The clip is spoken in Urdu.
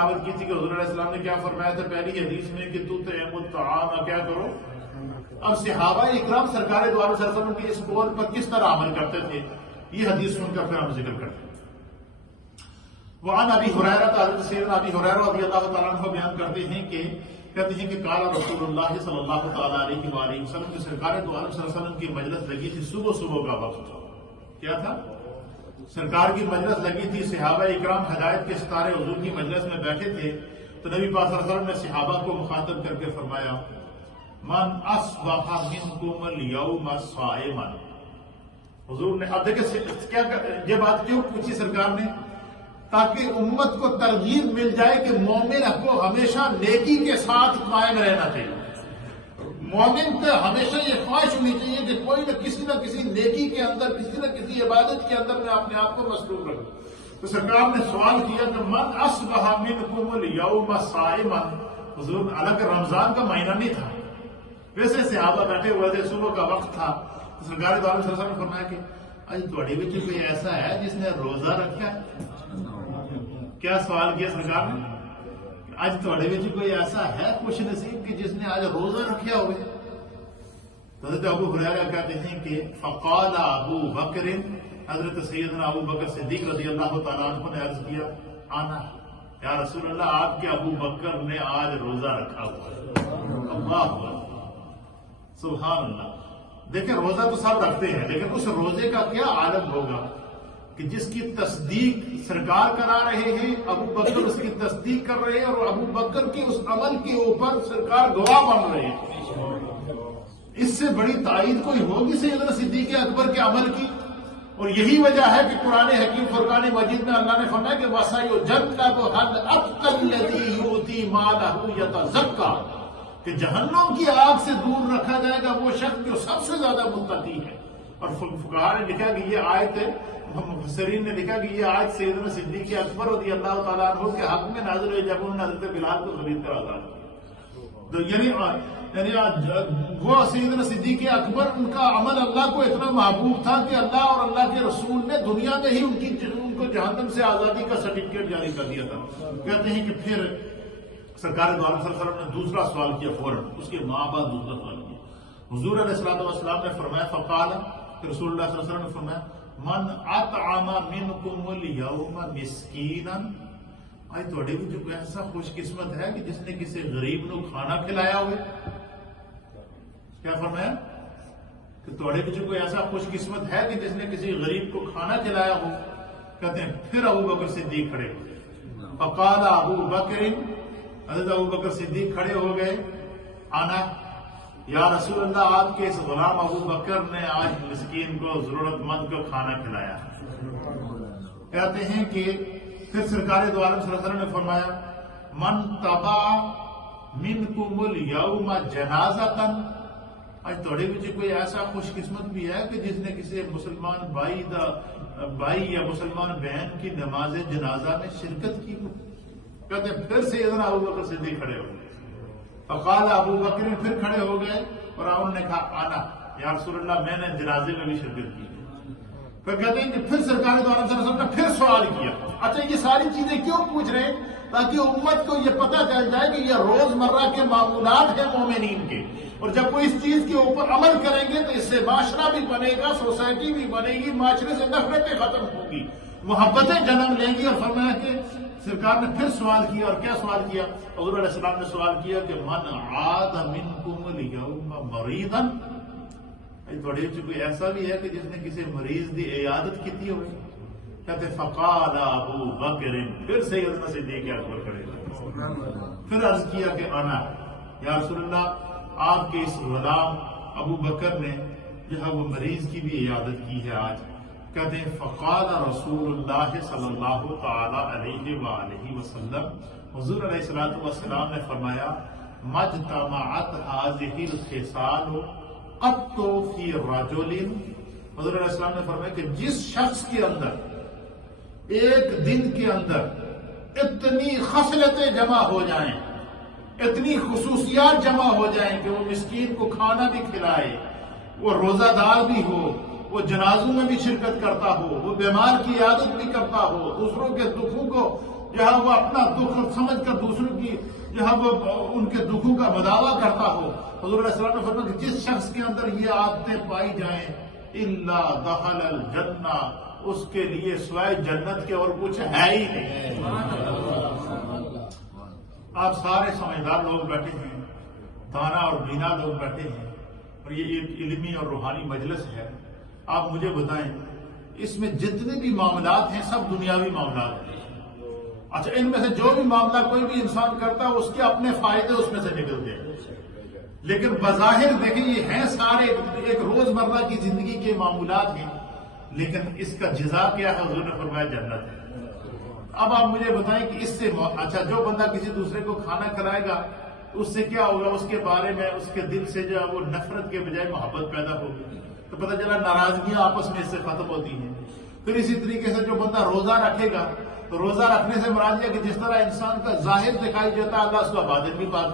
دعوت کی تھی کہ حضور علیہ السلام نے کیا فرمایا تھا پہلی حدیث میں کہ تطعم الطعام کیا کرو. اب صحابہ اکرام سرکار دو عالم صلی اللہ علیہ وسلم کی اس قول پر کس طرح عمل کرتے تھے یہ حدیث سن کر پھر ہم ذکر کرتے ہیں. وعن ابی ہریرہ حضرت سیدنا ابی ہریرہ رضی اللہ تعالیٰ عنہ بیان کرتے ہیں کہ قال رسول اللہ صلی اللہ تعالیٰ علیہ وآلہ وسلم کی سرکار دو عالم صلی اللہ علیہ وسلم کی مجلس لگی تھی صبح کا وقت. کیا تھا؟ سرکار کی مجلس لگی تھی. صحابہ اکرام ہدایت کے ستارے حضور کی مجلس میں بیٹھے تھے تو نبی پاک صلی اللہ علیہ وسلم نے صحابہ کو مخاطب کر کے فرمایا من اصبح منکم اليوم صائما. حضور نے اب دیکھیں یہ بات کیوں پوچھی سرکار نے؟ تاکہ امت کو ترغیب مل جائے کہ مومن کو ہمیشہ نیکی کے ساتھ قائم رہنا چاہیے. مومن کو ہمیشہ یہ خواہش ہونی چاہیے کہ کوئی نہ کسی نیکی کے اندر کسی نہ کسی عبادت کے اندر میں اپنے آپ کو مصروف رکھوں. تو سرکار نے سوال کیا کہ من اصبح منکم اليوم صائما. حضور حالانکہ رمضان کا مہینہ نہیں تھا ویسے صحابہ بیٹھے ہوئے تھے صبح کا وقت تھا. سرکار دو عالم صلی اللہ علیہ وسلم نے فرمایا کہ آج تھوڑے بچے کوئی ایسا ہے جس نے روزہ رکھا ہے. کیا سوال کیا سرکار نے؟ آج تھوڑے بچے کوئی ایسا ہے خوش نصیب کہ جس نے آج روزہ رکھا ہوئے. حضرت ابو ہریرہ کہتے ہیں کہ فقال ابو بکر حضرت سیدنا ابو بکر صدیق رضی اللہ تعالیٰ عنہ نے عرض کیا آنا یا رسول اللہ آپ کے ابو بکر نے آج روزہ رکھا ہوا ہے. اللہ سبحان اللہ. دیکھیں روزہ تو سب رکھتے ہیں لیکن اس روزے کا کیا عالم ہوگا کہ جس کی تصدیق سرکار کرا رہے ہیں ابو بکر اس کی تصدیق کر رہے ہیں اور ابو بکر کی اس عمل کے اوپر سرکار گواہ بن رہے ہیں. اس سے بڑی تائید کوئی ہوگی سیدنا صدیق اکبر کے عمل کی. اور یہی وجہ ہے کہ قرآن حکیم فرقان مجید میں اللہ نے فرمایا کہ وَسَيُجَنَّبُهَا الْأَتْقَى الَّذِي يُؤْتِي مَالَهُ يَتَزَكَّىٰ کہ جہنم کی آگ سے دور رکھا جائے گا وہ شخص جو سب سے زیادہ متقی ہے. اور فقہاء نے لکھا کہ یہ آیت ہے مفسرین نے لکھا کہ یہ آیت سیدنا صدیق اکبر رضی اللہ تعالیٰ عنہ کے حق میں نازل ہوئی جب انہوں نے حضرت بلال کو خرید کر آزاد کیا. یعنی وہ سیدنا صدیق اکبر ان کا عمل اللہ کو اتنا محبوب تھا کہ اللہ اور اللہ کے رسول نے دنیا میں ہی ان کو جہنم سے آزادی کا سرٹیفکیٹ جاری کر دیا تھا. کہتے ہیں کہ پھر سرکار دو عالم صلی اللہ علیہ وسلم نے دوسرا سوال کیا فوراً اس کے ماں بعد دوسرا سوال کیا. حضور علیہ السلام نے فرمایا فقال کہ رسول اللہ صلی اللہ علیہ وسلم نے فرمایا من اطعم منکم اليوم مسکینا. آج تھوڑے بھی جو کوئی ایسا خوش قسمت ہے کہ جس نے کسی غریب کو کھانا کھلایا ہوئے. کیا فرمایا کہ تھوڑے بھی جو کوئی ایسا خوش قسمت ہے کہ جس نے کسی غریب کو کھانا کھلایا ہو. کہتے ہیں پھر ابو بکر صدیق کھڑے ہوئے. فقال ابو بکر حضرت ابو بکر صدیق کھڑے ہو گئے آنا یا رسول اللہ آپ کے اس غلام ابو بکر نے آج مسکین کو ضرورت مند کو کھانا کھلایا. کہتے ہیں کہ پھر سرکار دو عالم صلی اللہ علیہ وسلم نے فرمایا من تبع منکم اليوم جنازۃ. آج تھوڑے بچے کوئی ایسا خوش قسمت بھی ہے کہ جس نے کسی مسلمان بھائی یا مسلمان بہن کی نماز جنازہ میں شرکت کی. کہتے ہیں پھر سیدنا ابو بکر صدیق کھڑے ہو گئے. فقال ابو بکر پھر کھڑے ہو گئے اور انہوں نے کہا آنا یا رسول اللہ میں نے جنازے میں بھی شرکت کی. پھر کہتے ہیں کہ پھر سرکار دو عالم صلی اللہ علیہ وسلم نے پھر سوال کیا. اچھا یہ ساری چیزیں کیوں پوچھ رہے ہیں؟ تاکہ امت کو یہ پتہ چل جائے کہ یہ روزمرہ کے معمولات ہیں مومنین کے اور جب وہ اس چیز کے اوپر عمل کریں گے تو اس سے معاشرہ بھی بنے گا سوسائٹی بھی بنے گی معاشرے سے نفرتیں ختم ہوں گی محبتیں جنم لیں گی. اور فرمایا کہ سرکار نے پھر سوال کیا. اور کیا سوال کیا؟ حضور علیہ السلام نے سوال کیا کہ من عاد منکم اليوم مریضا. تھوڑے کوئی ایسا بھی ہے کہ جس نے کسی مریض کی عیادت کی ہوئی. کہتے فقال ابو بکر پھر سیدنا صدیق اکبر کھڑے پھر عرض کیا کہ انا یا رسول اللہ آپ کے اس غلام ابو بکر نے جو ہے وہ مریض کی بھی عیادت کی ہے آج. کہتے ہیں فقال رسول اللہ صلی اللہ تعالی علیہ وآلہ وسلم حضور علیہ السلام نے فرمایا مجتمعت هذه الخصال قط فی رجل. حضور علیہ السلام نے فرمایا کہ جس شخص کے اندر ایک دن کے اندر اتنی خصلتیں جمع ہو جائیں اتنی خصوصیات جمع ہو جائیں کہ وہ مسکین کو کھانا بھی کھلائے وہ روزہ دار بھی ہو وہ جنازوں میں بھی شرکت کرتا ہو وہ بیمار کی عیادت بھی کرتا ہو دوسروں کے دکھوں کو جہاں وہ اپنا دکھ سمجھ کر دوسروں کی جہاں وہ ان کے دکھوں کا مداوع کرتا ہو. حضور علیہ السلام نے فرمایا کہ جس شخص کے اندر یہ عادتیں پائی جائیں الا دخل الجنہ، اس کے لیے سوائے جنت کے اور کچھ ہے ہی نہیں. آپ سارے سمجھدار لوگ بیٹھے ہیں، دانا اور بینا لوگ بیٹھے ہیں، اور یہ ایک علمی اور روحانی مجلس ہے. آپ مجھے بتائیں اس میں جتنے بھی معاملات ہیں سب دنیاوی معاملات ہیں. اچھا ان میں سے جو بھی معاملہ کوئی بھی انسان کرتا ہے اس کے اپنے فائدے اس میں سے نکلتے ہیں، لیکن بظاہر دیکھیں یہ ہیں سارے ایک روزمرہ کی زندگی کے معمولات ہیں، لیکن اس کا جزا کیا ہے؟ حضور نے فرمایا جنت ہے. اب آپ مجھے بتائیں کہ اس سے اچھا جو بندہ کسی دوسرے کو کھانا کھلائے گا اس سے کیا ہوگا؟ اس کے بارے میں اس کے دل سے جو ہے وہ نفرت کے بجائے محبت پیدا ہوگی، تو پتہ چلا ناراضگیاں آپس میں اس سے ختم ہوتی ہیں. پھر اسی طریقے سے جو بندہ روزہ رکھے گا تو روزہ رکھنے سے مراد یہ کہ جس طرح انسان کا ظاہر دکھائی دیتا ہے اللہ اس کا باطن بھی پاک